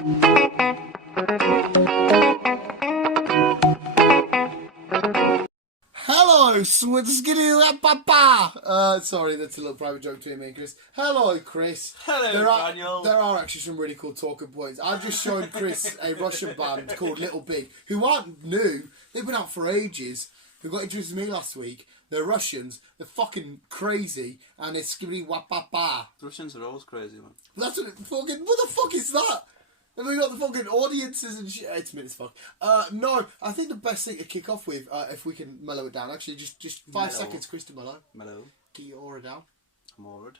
Hello, sorry, that's a little private joke between me and Chris. Hello, Chris. Hello, Daniel. There are actually some really cool talking points. I've just shown Chris a Russian band called Little Big, who aren't new. They've been out for ages. Who got introduced to me last week. They're Russians. They're fucking crazy, and it's skibbity wap ba ba. The Russians are always crazy, man. That's what it fucking. What the fuck is that? And we got the fucking audiences and shit. It's minutes fuck. No, I think the best thing to kick off with, if we can mellow it down, actually, just 5 seconds, Chris, to mellow. Mellow. Get your aura down. I'm awed.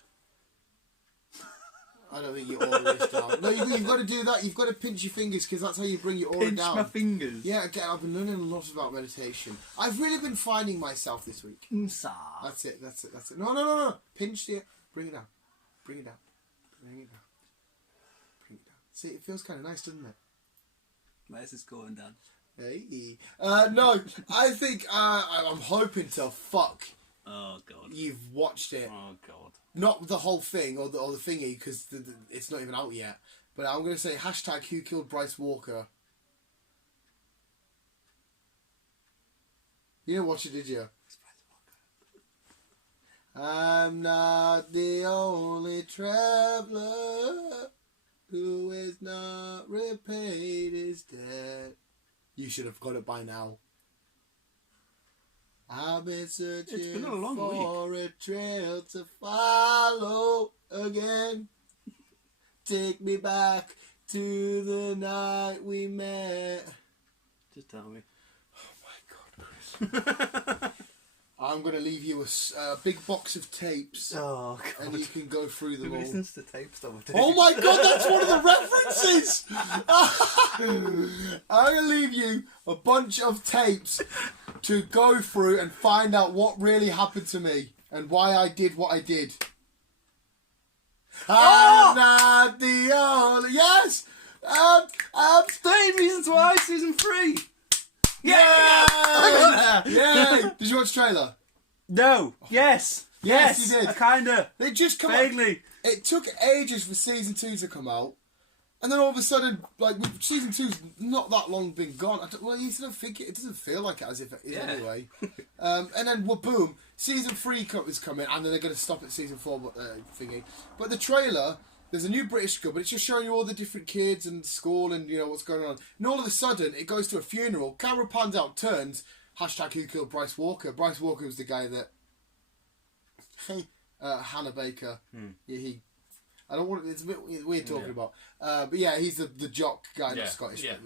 I don't think your aura is down. No, you've got to do that. You've got to pinch your fingers because that's how you bring your aura Pinch down. my fingers. Yeah, again, I've been learning a lot about meditation. I've really been finding myself this week. That's it. No. Pinch the... Bring it down. Bring it down. Bring it down. Bring it down. See, it feels kind of nice, doesn't it? Where's this going, Dan? Hey. No, I think I'm hoping to fuck. Oh, God. You've watched it. Oh, God. Not the whole thing or the thingy because it's not even out yet. But I'm going to say hashtag who killed Bryce Walker. You didn't watch it, did you? I'm not the only traveller who is not repaid his debt. You should have got it by now. I've been searching for a trail to follow again. Take me back to the night we met. Just tell me. Oh my God, Chris. I'm going to leave you a big box of tapes. Oh, God. And you can go through them all. Listens to tapes, though. Oh my God, that's one of the references! I'm going to leave you a bunch of tapes to go through and find out what really happened to me and why I did what I did. I'm not the only... Yes! 13 Reasons Why, Season 3! Yeah! Yeah! Did you watch the trailer? No. Yes. Yes, you did. I kinda. They just come Vaguely. out. It took ages for Season 2 to come out. And then all of a sudden, like, Season 2's not that long been gone. Well, you sort of think it doesn't feel like it as if it is anyway. And then, well, boom, Season 3 is coming, and then they're going to stop at Season 4 thingy. But the trailer, there's a new British girl, but it's just showing you all the different kids and school and, you know, what's going on. And all of a sudden, it goes to a funeral. Camera pans out, turns, hashtag who killed Bryce Walker. Bryce Walker was the guy that... Hannah Baker. Yeah, he... I don't want. It's a bit weird talking about, but yeah, he's the jock guy, the Scottish. Yeah.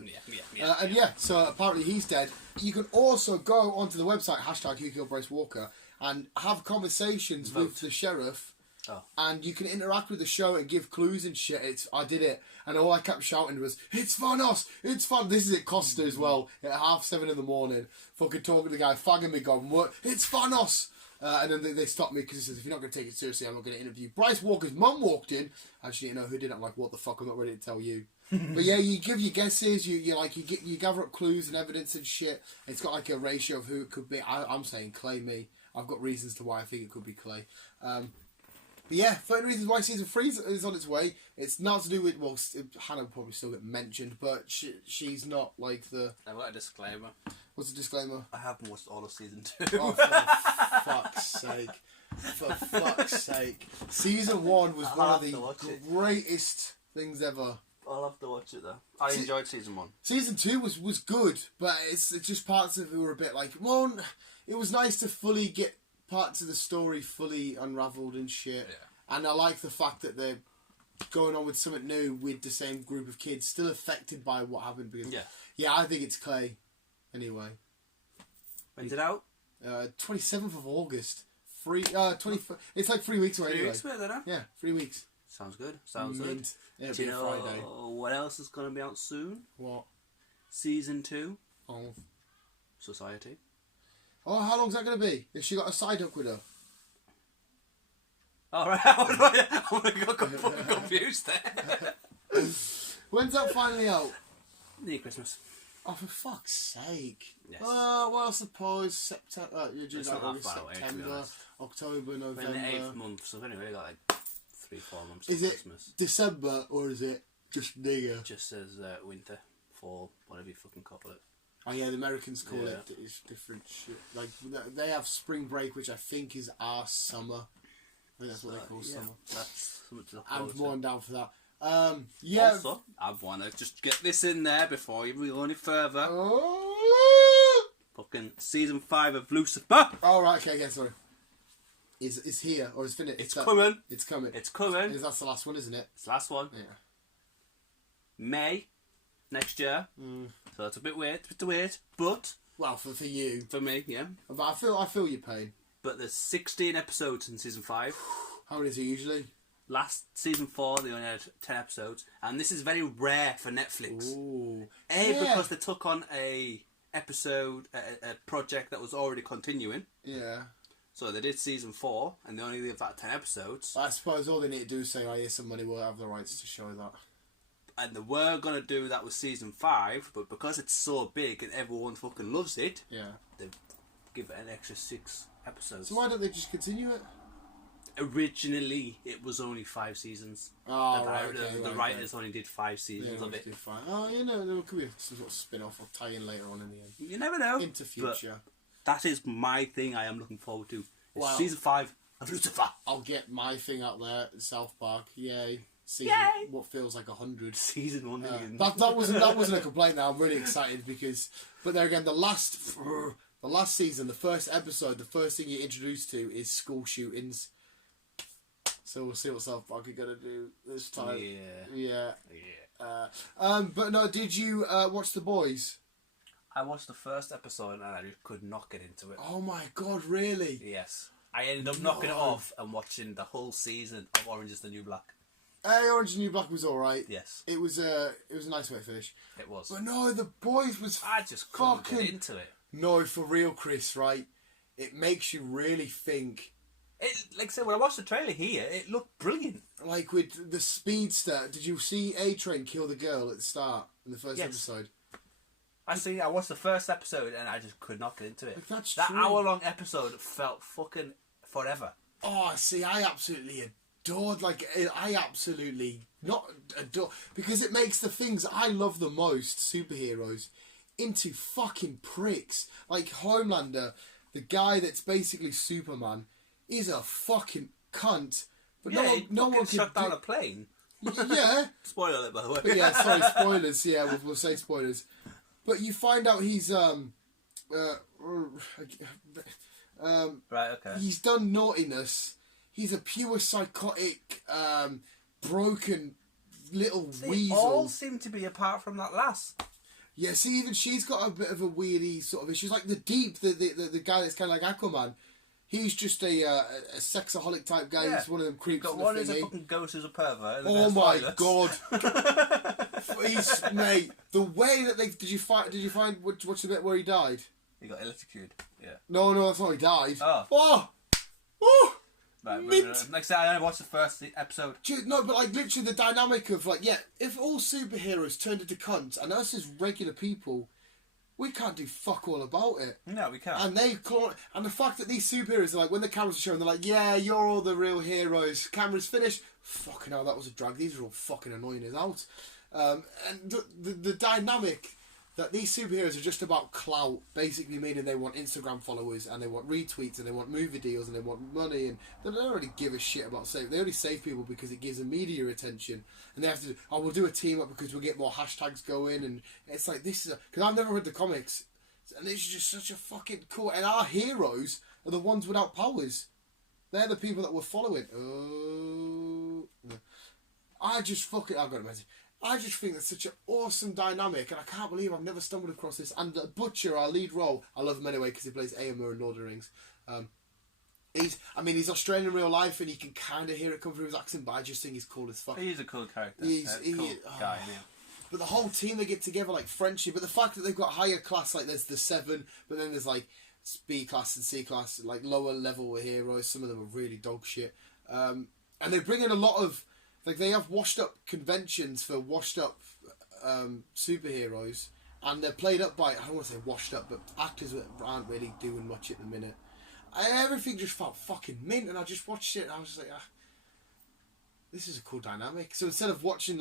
So apparently he's dead. You can also go onto the website hashtag who killed Bryce Walker and have conversations with the sheriff, and you can interact with the show and give clues and shit. I did it, and all I kept shouting was, "It's Fanos! It's fun!" This is at Costa as well at 7:30 in the morning. Fucking talking to the guy, fagging me, going, "What? It's Fanos!" And then they stopped me because he says, if you're not going to take it seriously, I'm not going to interview. Bryce Walker's mum walked in. Actually, you know who did it? I'm like, what the fuck? I'm not ready to tell you. But yeah, you give your guesses. You gather up clues and evidence and shit. It's got like a ratio of who it could be. I'm saying Clay. Me. I've got reasons to why I think it could be Clay. But yeah, 30 Reasons Why Season 3 is on its way. It's not to do with, well, Hannah will probably still get mentioned, but she's not like the... I've got a disclaimer. What's the disclaimer? I haven't watched all of Season 2. Oh, for fuck's sake. For fuck's sake. Season 1 was one of the greatest things ever. I'll have to watch it though. I enjoyed Season 1. Season 2 was good, but it's just parts of it were a bit like, well, it was nice to fully get parts of the story fully unravelled and shit. Yeah. And I like the fact that they're going on with something new with the same group of kids, still affected by what happened. Because, yeah, I think it's Clay. Anyway. When's it out? 27th of August. It's like 3 weeks away. 3 weeks away, then? Yeah, 3 weeks. Sounds good. Sounds good. It'll Do be you know Friday. What else is going to be out soon? What? Season 2. Oh. Society. Oh, how long's that going to be? Has she got a side hook with her? Alright, I got confused there. When's that finally out? Near Christmas. Oh, for fuck's sake. Yes. Well, I suppose September, September, October, November. We're in the 8th month, so anyway, got like 3-4 months to Is it Christmas. December or is it Just nigger. Just says winter, fall, whatever you fucking call it. Oh yeah, the Americans call it it's different shit. Like they have spring break, which I think is our summer. I think that's what they call summer. That's something to look I'm forward more to. down for that. Yeah. Also, I want to just get this in there before you go any further. Oh. Fucking season 5 of Lucifer. Oh right, okay, sorry. Is here or is finished? It's coming. It's coming. It's coming. That's the last one, isn't it? It's the last one. Yeah. May next year. So that's a bit weird. But well, for you, for me, yeah. But I feel your pain. But there's 16 episodes in season 5. How many is it usually? Last season 4, they only had 10 episodes, and this is very rare for Netflix. Ooh. Because they took on a project that was already continuing. Yeah. So they did season 4, and they only did that 10 episodes. I suppose all they need to do is say, "Oh, here's some money. We'll have the rights to show that." And they were gonna do that with season 5, but because it's so big and everyone fucking loves it, they give it an extra 6 episodes. So why don't they just continue it? Originally, it was only 5 seasons. Oh, The writers only did 5 seasons of it. Oh, there could be some sort of spin-off or tie-in later on in the end. You never know. Into future. That is my thing I am looking forward to. Well, season 5 of Lucifer. I'll get my thing out there, South Park. Yay. Yay. What feels like 100. Season 1 again. That wasn't a complaint now. I'm really excited because... But there again, the last season, the first episode, the first thing you're introduced to is school shootings. So we'll see what South Park are going to do this time. Yeah. But no, did you watch The Boys? I watched the first episode and I just could not get into it. Oh my god, really? Yes. I ended up knocking it off and watching the whole season of Orange is the New Black. Orange is the New Black was alright. Yes. It was a nice way to finish. It was. But no, The Boys was I just couldn't get into it. No, for real, Chris, right? It makes you really think. Like I said, when I watched the trailer here, it looked brilliant. Like with the speedster, did you see A-Train kill the girl at the start in the first episode? I watched the first episode and I just could not get into it. Like, that's that true. hour-long episode felt fucking forever. Oh, see, I absolutely adored, I absolutely not adore, because it makes the things I love the most, superheroes, into fucking pricks. Like Homelander, the guy that's basically Superman, is a fucking cunt. But no one can shut down a plane. Yeah. Spoiler alert, by the way. But yeah, sorry, spoilers. Yeah, we'll say spoilers. But you find out he's right, okay. He's done naughtiness. He's a pure psychotic, broken little weasel. All seem to be apart from that lass. Yeah, see, even she's got a bit of a weirdy sort of issue. Like the Deep, the guy that's kind of like Aquaman. He's just a sexaholic type guy. Yeah. He's one of them creeps. Got one who's a fucking ghost who's a pervert. Oh my god! Mate, the way that they did you find what's the bit where he died? He got electrocuted. Yeah. No, that's not. He died. Oh. Oh. Right, like I said, I only watched the first episode. No, but like literally the dynamic of if all superheroes turned into cunts and us as regular people, we can't do fuck all about it. No, we can't. And and the fact that these superheroes are like, when the cameras are showing, they're like, yeah, you're all the real heroes. Cameras finished. Fucking hell, that was a drag. These are all fucking annoying as out. And the dynamic that these superheroes are just about clout, basically meaning they want Instagram followers and they want retweets and they want movie deals and they want money, and they don't really give a shit about saving. They only save people because it gives them media attention, and they have to we'll do a team up because we'll get more hashtags going, and it's like this is because I've never read the comics, and it's just such a fucking cool. And our heroes are the ones without powers. They're the people that we're following. Oh, no. I've got a message. I just think that's such an awesome dynamic, and I can't believe I've never stumbled across this. And Butcher, our lead role, I love him anyway because he plays Éomer in Lord of the Rings. He's Australian in real life, and you can kind of hear it come through his accent, but I just think he's cool as fuck. He's a cool character. He's cool guy, yeah. But the whole team, they get together like friendship. But the fact that they've got higher class, like there's the 7, but then there's like B class and C class, like lower level heroes. Some of them are really dog shit. And they bring in a lot of. Like, they have washed-up conventions for washed-up superheroes, and they're played up by, I don't want to say washed-up, but actors that aren't really doing much at the minute. Everything just felt fucking mint, and I just watched it, and I was just like, this is a cool dynamic. So instead of watching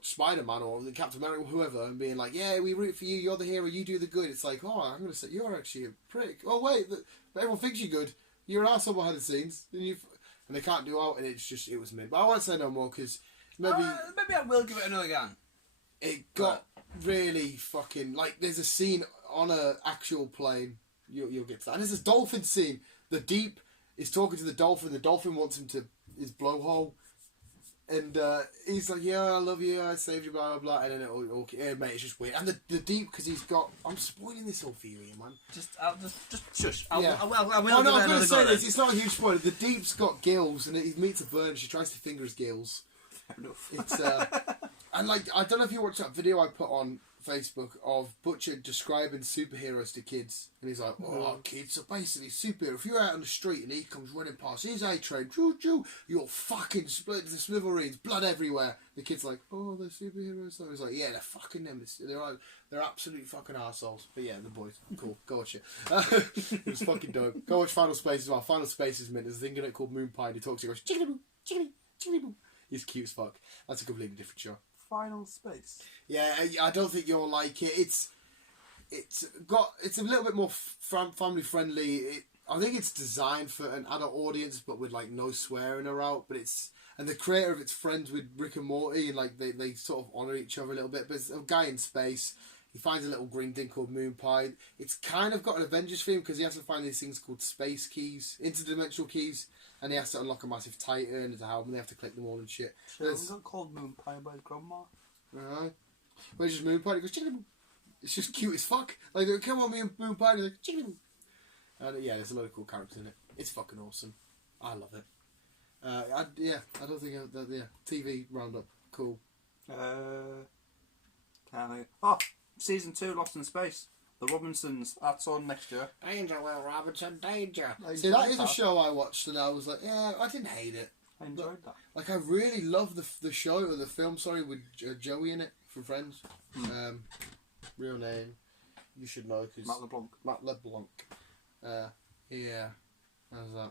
Spider-Man or the Captain America or whoever and being like, yeah, we root for you, you're the hero, you do the good. It's like, oh, I'm going to say, you're actually a prick. Oh, wait, but everyone thinks you're good. You're an arsehole behind the scenes. And they can't do out, and it was mid. But I won't say no more, because maybe I will give it another go. It got really fucking... Like, there's a scene on an actual plane. You'll get to that. And there's this dolphin scene. The Deep is talking to the dolphin. The dolphin wants him to his blowhole. And he's like, yeah, I love you, I saved you, blah, blah, blah. And then mate, it's just weird. And the Deep, because he's got... I'm spoiling this all for you, man. Just shush. I will I'm going to say this. It's not a huge spoiler. The Deep's got gills, and he meets a bird, and she tries to finger his gills. Fair enough. It's, and, like, I don't know if you watched that video I put on Facebook of Butcher describing superheroes to kids. And he's like, oh, kids are basically superheroes. If you're out on the street and he comes running past, here's A-Train, you're fucking split to smithereens, blood everywhere. The kid's like, oh, they're superheroes. So he's like, yeah, they're fucking them. They're absolute fucking arseholes. But yeah, the boys, cool, go watch it. It was fucking dope. Go watch Final Space as well. Final Space is mint. There's a thing in it called Moon Pie. He talks, he goes, chickity-boo, chickity, chickity-boo. He's cute as fuck. That's a completely different show. Final Space. Yeah, I don't think you'll like it. It's a little bit more family friendly. I think it's designed for an adult audience, but with like no swearing around. But and the creator of it's friends with Rick and Morty, and like they sort of honour each other a little bit. But it's a guy in space. He finds a little green thing called Moon Pie. It's kind of got an Avengers theme because he has to find these things called space keys, interdimensional keys. And he has to unlock a massive Titan to help him. They have to collect them all and shit. So it wasn't called Moon Pie by his grandma? Alright. Well, it's just Moon Pie. He goes, chickity-boo. It's just cute as fuck. Like, come on, Moon Pie. He's like, chickity-boo. And yeah, there's a lot of cool characters in it. It's fucking awesome. I love it. I don't think... TV roundup. Cool. Season 2, Lost in Space. The Robinsons, that's on next year. Danger, Will Robinson, danger. See, that is a show I watched and I was like, yeah, I didn't hate it. I enjoyed that. Like, I really love the show, or the film, sorry, with Joey in it from Friends. Real name, you should know. Cause Matt LeBlanc. Yeah, how's that?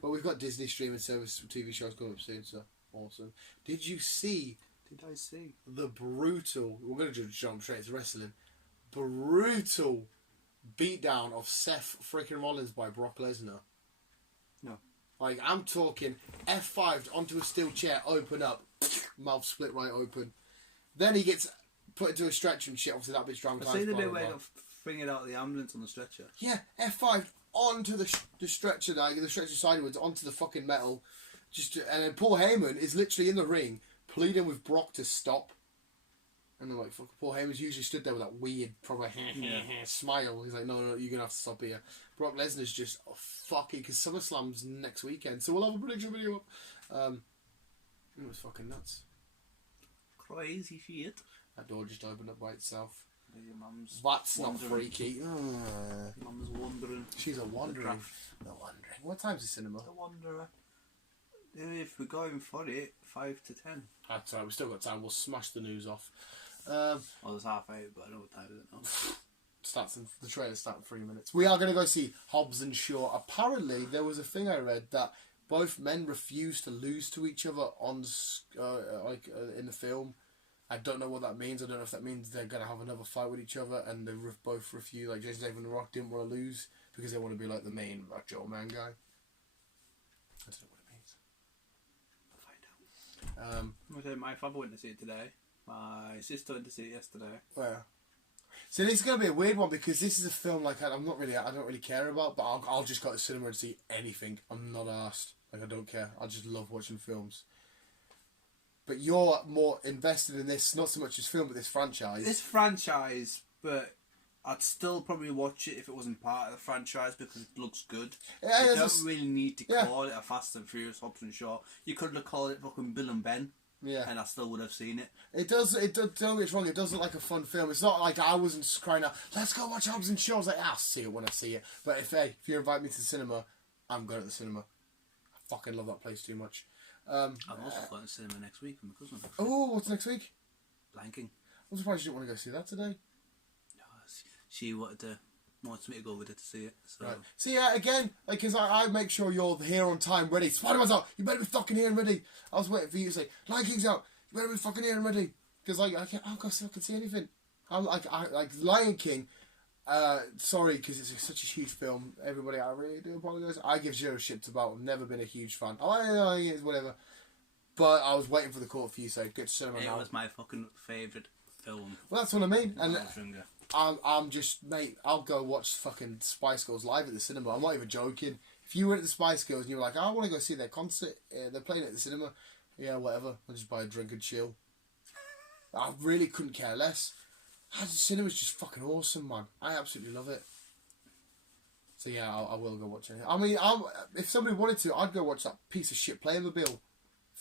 But we've got Disney streaming service TV shows coming up soon, so awesome. Did I see the brutal... We're going to jump straight to wrestling. Brutal beatdown of Seth freaking Rollins by Brock Lesnar. No. Like, I'm talking F5'd onto a steel chair, open up, mouth split right open. Then he gets put into a stretcher and shit. Obviously, that bit's dramatized. I see the bit where they're bringing out the ambulance on the stretcher. Yeah, F5'd onto the stretcher, like, the stretcher sideways, onto the fucking metal. And then Paul Heyman is literally in the ring, pleading with Brock to stop. And they're like, fuck, Paul Heyman's usually stood there with that weird, probably smile. He's like, no, you're going to have to stop here. Brock Lesnar's just fucking... Because SummerSlam's next weekend, so we'll have a prediction video up. It was fucking nuts. Crazy shit. That door just opened up by itself. Your mum's That's wandering. not freaky. Mum's wandering. She's a wandering. The wandering. What time's the cinema? The wanderer. If we're going for it, 5 to 10. That's right, we've still got time. We'll smash the news off. It's 8:30, but I know what time is it now. The trailer starts in 3 minutes. We are going to go see Hobbs and Shaw. Apparently, there was a thing I read that both men refused to lose to each other on in the film. I don't know what that means. I don't know if that means they're going to have another fight with each other, and they both refuse. Like Jason David and The Rock didn't want to lose because they want to be like the main macho man guy. I don't know what it means. I'll find out. My father went to see it today. My sister went to see it yesterday. Where? So this is going to be a weird one because this is a film like I don't really care about, but I'll just go to cinema and see anything. I'm not asked. Like, I don't care. I just love watching films. But you're more invested in this, not so much this film, but this franchise. This franchise, but I'd still probably watch it if it wasn't part of the franchise because it looks good. Yeah, you don't really need to call it a Fast and Furious Hobbs and Shaw. You could have called it fucking Bill and Ben. Yeah. And I still would have seen it. It does, don't get me wrong, it does look like a fun film. It's not like I wasn't crying out, let's go watch Hobbs and Shaw. I was like, I'll see it when I see it. But if you invite me to the cinema, I'm going to the cinema. I fucking love that place too much. I'm also going to the cinema next week with my cousin. Oh, what's next week? Blanking. I'm surprised you didn't want to go see that today. No, she wanted to... wants me to go over there to see it. So, right. So yeah, again, like, because I make sure you're here on time, ready. Spider-Man's out. You better be fucking here and ready. I was waiting for you to say, Lion King's out. You better be fucking here and ready. Because like I can't see anything. I like Lion King. Sorry, because it's such a huge film. Everybody, I really do apologise. I give zero shits about. I've never been a huge fan. It's whatever. But I was waiting for the call for you, so get to cinema now. It was my fucking favourite film. Well, that's what I mean. And I I'm just, mate, I'll go watch fucking Spice Girls live at the cinema. I'm not even joking. If you went to the Spice Girls and you were like, I want to go see their concert, they're playing at the cinema, yeah, whatever, I'll just buy a drink and chill. I really couldn't care less. The cinema's just fucking awesome, man. I absolutely love it. So yeah, I will go watch it. I mean, if somebody wanted to, I'd go watch that piece of shit Playmobil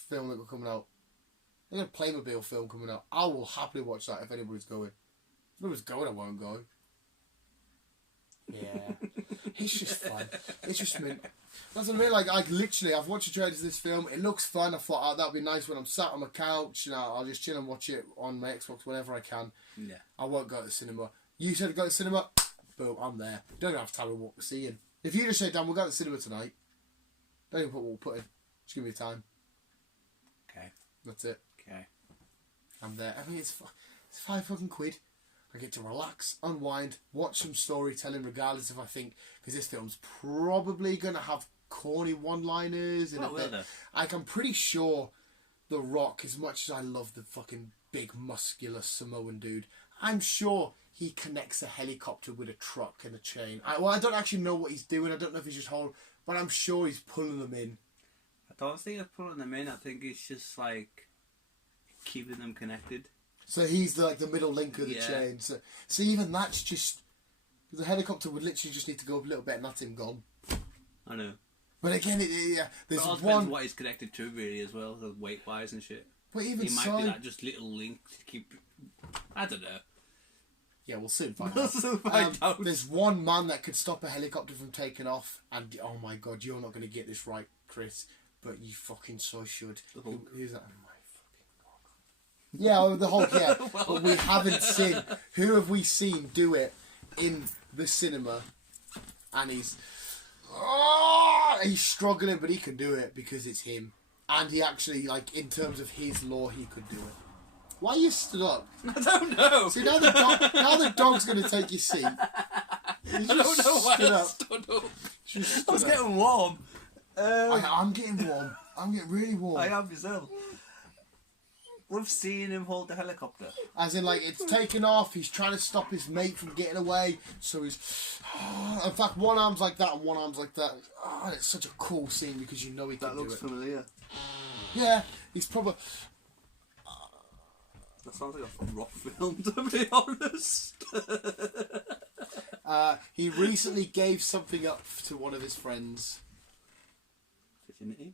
film that were coming out. They got a Playmobil film coming out. I will happily watch that if anybody's going. If nobody's going, I won't go. Yeah. It's just fun. It's just mint. That's what I mean. Like literally, I've watched the trailers of this film. It looks fun. I thought that'd be nice when I'm sat on my couch. I'll just chill and watch it on my Xbox whenever I can. Yeah. I won't go to the cinema. You said go to the cinema. Boom, I'm there. Don't even have to tell me what we're seeing. If you just say, Dan, we'll go to the cinema tonight. Don't even put what we'll put in. Just give me time. Okay. That's it. Okay. I'm there. I mean, it's £5 fucking quid. I get to relax, unwind, watch some storytelling, regardless if I think, because this film's probably going to have corny one-liners in it. Like, I'm pretty sure The Rock, as much as I love the fucking big, muscular Samoan dude, I'm sure he connects a helicopter with a truck and a chain. I don't actually know what he's doing. I don't know if he's just holding, but I'm sure he's pulling them in. I don't think he's pulling them in. I think he's just, like, keeping them connected. So he's the middle link of the chain. So even that's just... The helicopter would literally just need to go up a little bit and that's him gone. I know. But again, there's but one... what he's connected to, really, as well, weight-wise and shit. But even he might be that just little link to keep... I don't know. Yeah, we'll soon find out. There's one man that could stop a helicopter from taking off, and oh my god, you're not going to get this right, Chris, but you fucking so should. Who's that? Yeah, the Hulk, yeah. But we haven't seen... Who have we seen do it in the cinema? And he's struggling, but he can do it because it's him. And he actually, like, in terms of his lore, he could do it. Why are you stood up? I don't know. See, now the dog's going to take your seat. I don't know why I stood up. I was getting warm. I'm getting warm. I'm getting really warm. I am myself. We've seen him hold the helicopter. As in, like, it's taken off, he's trying to stop his mate from getting away, so he's... In fact, one arm's like that and one arm's like that. Oh, it's such a cool scene because you know he can do it. That looks familiar. Yeah, he's probably... That sounds like a rough film, to be honest. He recently gave something up to one of his friends. Virginity?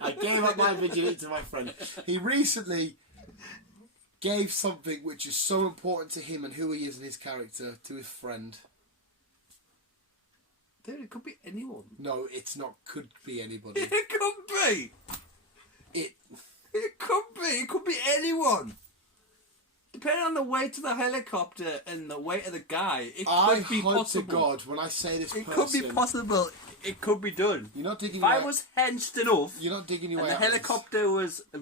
I gave up my virginity to my friend. He recently gave something which is so important to him and who he is and his character to his friend. Dude, it could be anyone. No, it's not. Could be anybody. It could be. It could be. It could be anyone. Depending on the weight of the helicopter and the weight of the guy, it could be possible. I hope to God, when I say this, it could be possible. It could be done. You're not digging. If I was henched enough, you're not digging your way. And the helicopter was a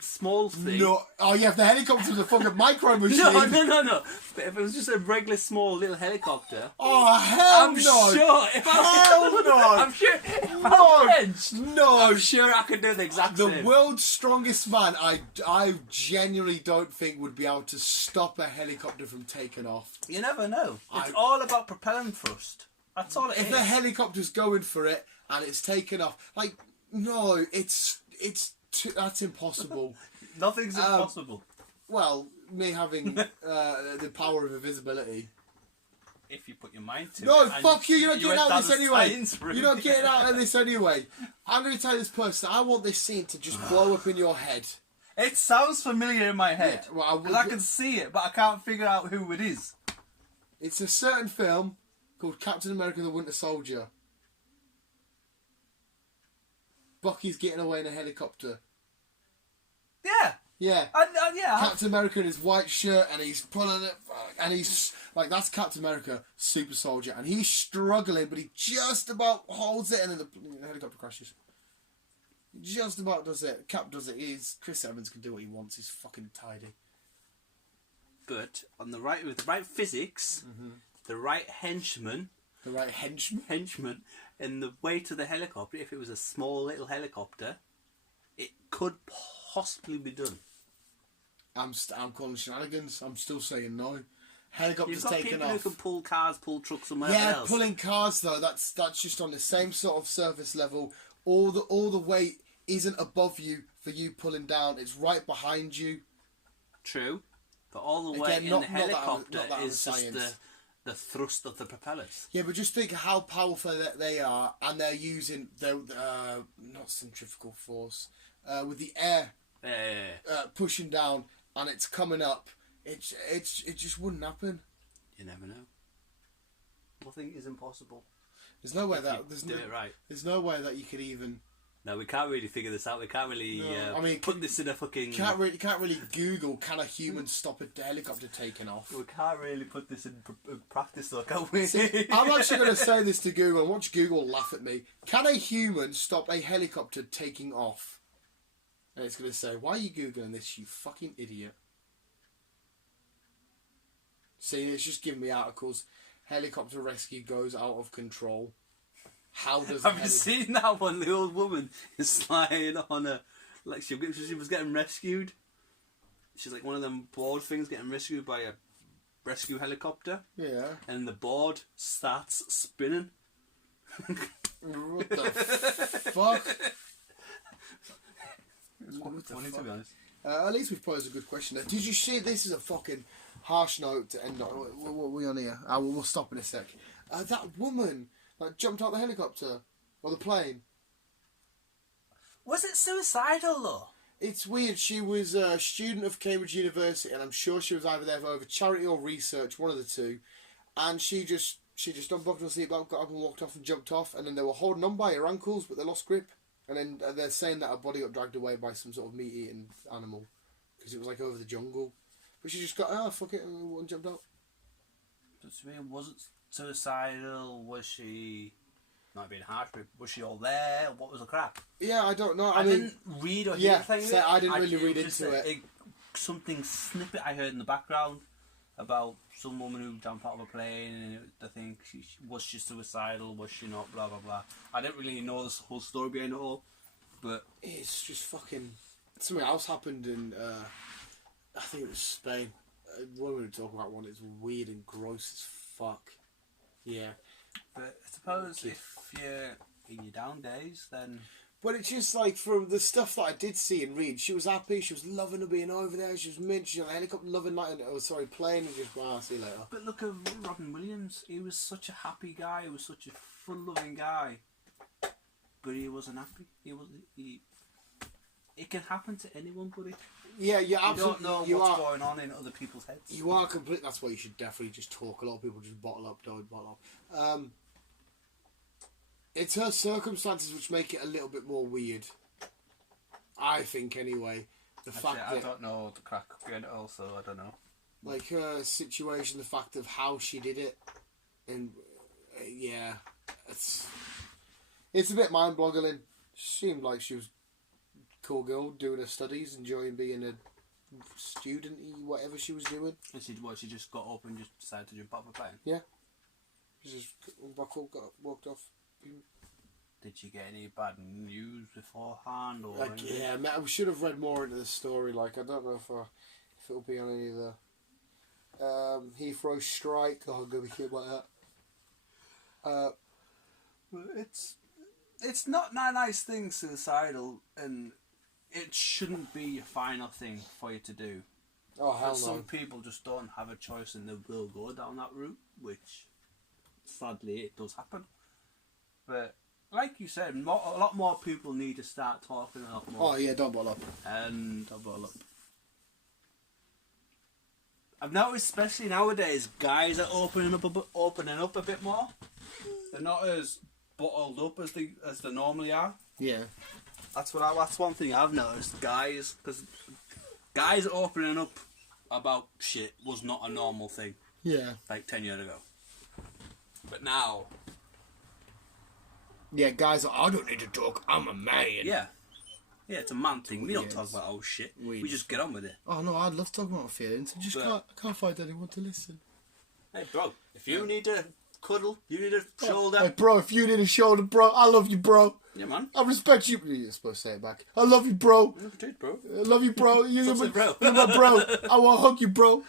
small thing. No. Oh yeah, if the helicopter was a fucking micro machine. No. But if it was just a regular small little helicopter. Oh hell no! Sure. If I'm sure. If I was henched, I'm sure I could do the exact same. The world's strongest man, I genuinely don't think would be able to stop a helicopter from taking off. You never know. It's all about propellant thrust. That's all it is. If the helicopter's going for it and it's taken off, like, no, that's impossible. Nothing's impossible. Well, me having the power of invisibility. If you put your mind to it. No, fuck you, you're not getting out of this anyway. You're not getting out of this anyway. I'm going to tell this person, I want this scene to just blow up in your head. It sounds familiar in my head. Yeah, well, I can see it, but I can't figure out who it is. It's a certain film called Captain America the Winter Soldier. Bucky's getting away in a helicopter. Yeah. Yeah. Yeah. Captain America in his white shirt and he's pulling it and he's Like, that's Captain America, super soldier, and he's struggling, but he just about holds it, and then the helicopter crashes. He just about does it. Cap does it. Chris Evans can do what he wants. He's fucking tidy. But with the right physics, the right henchman, and the weight of the helicopter, if it was a small little helicopter, it could possibly be done. I'm calling shenanigans. I'm still saying no. Helicopters taking off. You've got people who can pull cars, pull trucks, somewhere else. Yeah, pulling cars though. That's just on the same sort of surface level. All the weight isn't above you for you pulling down. It's right behind you. True, but all the weight in the helicopter is just the thrust of the propellers. Yeah, but just think how powerful they are, and they're using not centrifugal force with the air pushing down, and it's coming up. It just wouldn't happen. You never know. Nothing is impossible. There's no way that do it right. There's no way that you could even. No, we can't really figure this out. We can't really. Put this in a fucking. You can't really Google. Can a human stop a helicopter taking off? We can't really put this in practice, though, can we? See, I'm actually going to say this to Google and watch Google laugh at me. Can a human stop a helicopter taking off? And it's going to say, "Why are you googling this, you fucking idiot?" See, it's just giving me articles. Helicopter rescue goes out of control. How does Have you seen that one? The old woman is sliding on a... Like, she was getting rescued. She's like one of them board things getting rescued by a rescue helicopter. Yeah. And the board starts spinning. What the fuck? It's quite funny, to be honest. At least we've posed a good question there. Did you see... This is a fucking harsh note to end on. What are we on here? We'll stop in a sec. That woman... Like, jumped out the helicopter. Or the plane. Was it suicidal, though? It's weird. She was a student of Cambridge University, and I'm sure she was either there for charity or research, one of the two. And she just unbuckled her seatbelt, got up and walked off and jumped off, and then they were holding on by her ankles, but they lost grip. And then they're saying that her body got dragged away by some sort of meat-eating animal. Because it was, like, over the jungle. But she just got, fuck it, and jumped out. But to me, wasn't... suicidal? Was she not being harsh, but was she all there? What was the crap? Yeah, I don't know. I mean, didn't read or hear anything. So I didn't really read into it. Something snippet I heard in the background about some woman who jumped out of a plane, and I think was she suicidal? Was she not? Blah blah blah. I didn't really know the whole story behind it all, but it's just fucking. Something else happened in. I think it was Spain. What we're going to talk about one. It's weird and gross as fuck. Yeah, but I suppose if you're in your down days, then... But it's just like, from the stuff that I did see and read, she was happy, she was loving being over there, she was mint, she was on a helicopter, loving plane, and just, wow, see you later. But look at Robin Williams, he was such a happy guy, he was such a fun-loving guy, but he wasn't happy. It can happen to anyone, buddy. Yeah, you absolutely. You don't know what's going on in other people's heads. You are complete. That's why you should definitely just talk. A lot of people just bottle up, don't bottle up. It's her circumstances which make it a little bit more weird. I think, anyway. I don't know the crack behind it also. I don't know. Like her situation, the fact of how she did it, and yeah, it's a bit mind-boggling. She seemed like she was. Cool girl doing her studies, enjoying being a student-y, whatever she was doing. And she just got up and just decided to jump off a plane? Yeah. She just walked off. Did she get any bad news beforehand? Or yeah, I should have read more into the story. Like, I don't know if it'll be on any of the Heathrow strike. Oh, I'm going to be cute about that. It's not a nice thing, suicidal, and it shouldn't be your final thing for you to do. Oh, hell no. Some people just don't have a choice and they will go down that route, which sadly it does happen. But like you said, a lot more people need to start talking a lot more. Oh yeah, don't bottle up. Don't bottle up. I've noticed, especially nowadays, guys are opening up a bit more. They're not as bottled up as they normally are. Yeah. That's one thing I've noticed, guys, because guys opening up about shit was not a normal thing. Yeah. Like 10 years ago. But now... Yeah, guys, I don't need to talk. I'm a man. Yeah. Yeah, it's a man thing. We don't talk about old shit. We just get on with it. Oh, no, I'd love to talk about my feelings. I can't find anyone to listen. Hey, bro, if you need a cuddle, you need a shoulder. Hey, bro, if you need a shoulder, bro, I love you, bro. Yeah, man. I respect you. You're supposed to say it back. I love you, bro. I love you, bro. I love you, bro. You're my bro. You're my bro. I want to hug you, bro.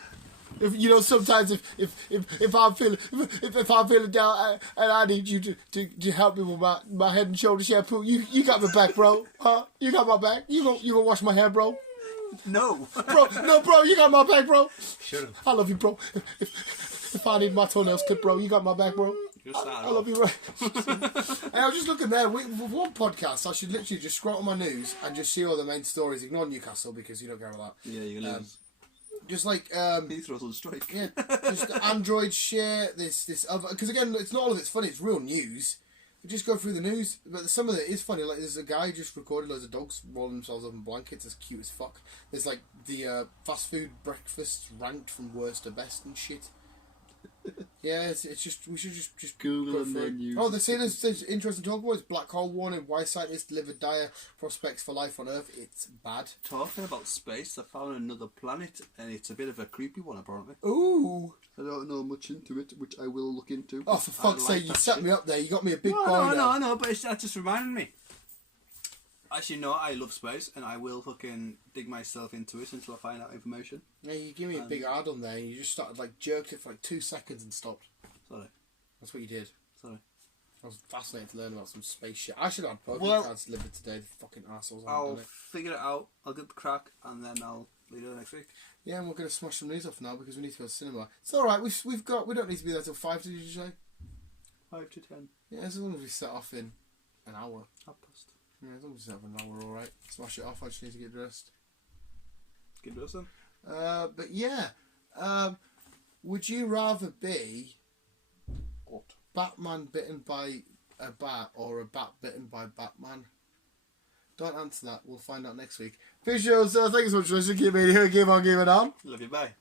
If you know, sometimes if I'm feeling down and I need you to help me with my head and shoulder shampoo, you got my back, bro. Huh? You got my back. You gonna wash my hair, bro? No. bro, you got my back, bro. Should've. I love you, bro. If I need my toenails clipped, bro, you got my back, bro. I love you, bro. Hey, I was just looking there. With one podcast, I should literally just scroll on my news and just see all the main stories. Ignore Newcastle because you don't care about that. Yeah, you lose. Just like Heathrow's on strike. Yeah, just Android shit. This other, because again, it's not all of it's funny. It's real news. We just go through the news, but some of it is funny. Like there's a guy just recorded loads of dogs rolling themselves up in blankets. It's cute as fuck. There's like the fast food breakfasts ranked from worst to best and shit. Yeah, it's just we should just Google the menu. Oh, the scene is interesting to talk about. It's black hole warning. Why scientists deliver dire prospects for life on Earth. It's bad. Talking about space, I found another planet, and it's a bit of a creepy one, apparently. Ooh. I don't know much into it, which I will look into. Oh, for fuck's sake! You set me up there. You got me a big boy. No, but that just reminded me. Actually, no, I love space, and I will fucking dig myself into it until I find out information. Yeah, you give me a big hard on there, and you just started like jerked it for like 2 seconds and stopped. Sorry. That's what you did. Sorry. I was fascinated to learn about some space shit. I should have Pokemon cards delivered today. The fucking assholes. I'll figure it out. I'll get the crack, and then I'll leave it next week. Yeah, and we're gonna smash some news off now because we need to go to cinema. It's all right. We don't need to be there till 5. Did you say? 5 to 10. Yeah, as long as we set off in an hour. Half past. Yeah, as long as we set off in an hour, all right. Smash it off. I just need to get dressed. Get dressed then. But yeah, would you rather be what? Batman bitten by a bat or a bat bitten by Batman? Don't answer that. We'll find out next week. Visuals, thank you so much for listening. Keep it here. Keep on, keep it on. Love you, bye.